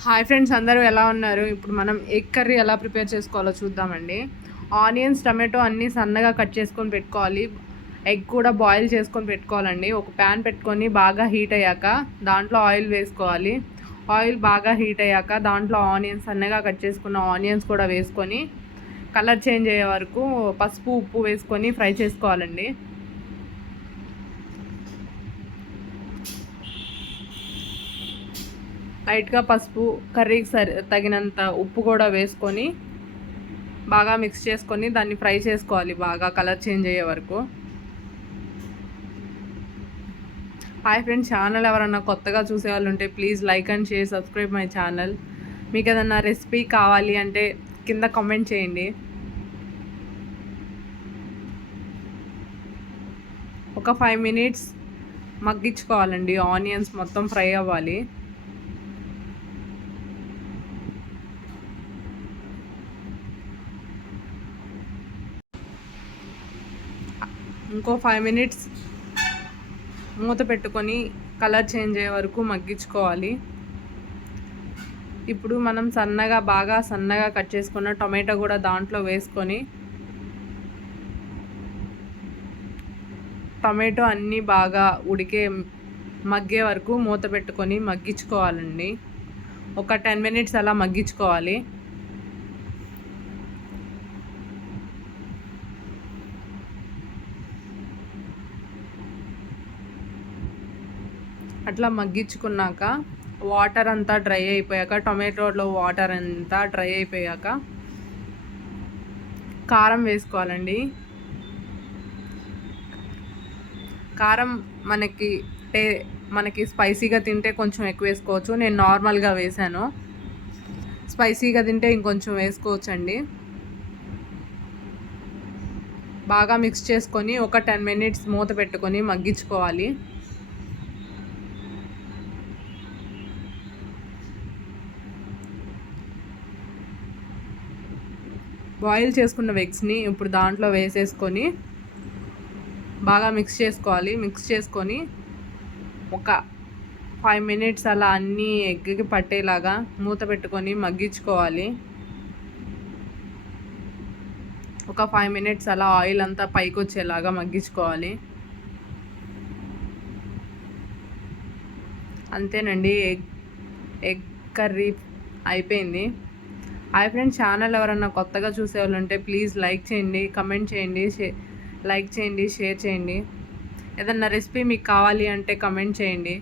Hi friends, అందరూ ఎలా ఉన్నారు? ఇప్పుడు మనం ఎగ్ కర్రీ ఎలా ప్రిపేర్ చేసుకోవాలో చూద్దామండి. ఆనియన్స్, టమాటో అన్నీ సన్నగా కట్ చేసుకొని పెట్టుకోవాలి. ఎగ్ కూడా బాయిల్ చేసుకొని పెట్టుకోవాలండి. ఒక ప్యాన్ పెట్టుకొని బాగా హీట్ అయ్యాక దాంట్లో ఆయిల్ వేసుకోవాలి. ఆయిల్ బాగా హీట్ అయ్యాక దాంట్లో ఆనియన్స్, సన్నగా కట్ చేసుకున్న ఆనియన్స్ కూడా వేసుకొని కలర్ చేంజ్ అయ్యే వరకు పసుపు, ఉప్పు వేసుకొని ఫ్రై చేసుకోవాలండి. లైట్గా పసుపు, కర్రీకి తగినంత ఉప్పు కూడా వేసుకొని బాగా మిక్స్ చేసుకొని దాన్ని ఫ్రై చేసుకోవాలి బాగా కలర్ చేంజ్ అయ్యే వరకు. హాయ్ ఫ్రెండ్స్, ఛానల్ ఎవరన్నా కొత్తగా చూసేవాళ్ళు ఉంటే please like and share, subscribe my channel. మీకు ఏదన్నా రెసిపీ కావాలి అంటే కింద కామెంట్ చేయండి. ఒక 5 మినిట్స్ మగ్గించుకోవాలండి. ఆనియన్స్ మొత్తం ఫ్రై అవ్వాలి. ఇంకో 5 మినిట్స్ మూత పెట్టుకొని కలర్ చేంజ్ అయ్యే వరకు మగ్గించుకోవాలి. ఇప్పుడు మనం బాగా సన్నగా కట్ చేసుకున్న టొమాటో కూడా దాంట్లో వేసుకొని టొమాటో అన్నీ బాగా మగ్గే వరకు మూత పెట్టుకొని మగ్గించుకోవాలండి. ఒక 10 మినిట్స్ అలా మగ్గించుకోవాలి. అట్లా మగ్గించుకున్నాక వాటర్ అంతా డ్రై అయిపోయాక, టొమాటోలో వాటర్ అంతా డ్రై అయిపోయాక కారం వేసుకోవాలండి. కారం మనకి స్పైసీగా తింటే కొంచెం ఎక్కువ వేసుకోవచ్చు. నేను నార్మల్గా వేసాను. స్పైసీగా తింటే ఇంకొంచెం వేసుకోవచ్చండి. బాగా మిక్స్ చేసుకొని ఒక 10 మినిట్స్ మూత పెట్టుకొని మగ్గించుకోవాలి. బాయిల్ చేసుకున్న ఎగ్స్ని ఇప్పుడు దాంట్లో వేసేసుకొని బాగా మిక్స్ చేసుకోవాలి. మిక్స్ చేసుకొని ఒక 5 మినిట్స్ అలా అన్నీ ఎగ్కి పట్టేలాగా మూత పెట్టుకొని మగ్గించుకోవాలి. ఒక 5 మినిట్స్ అలా ఆయిల్ అంతా పైకి వచ్చేలాగా మగ్గించుకోవాలి. అంతేనండి, ఎగ్ కర్రీ అయిపోయింది. హాయ్ ఫ్రెండ్స్, ఛానల్ ఎవరన్నా కొత్తగా చూసేవాళ్ళు ఉంటే ప్లీజ్ లైక్ చేయండి, కమెంట్ చేయండి, లైక్ చేయండి, షేర్ చేయండి. ఏదన్నా రెసిపీ మీకు కావాలి అంటే కమెంట్ చేయండి.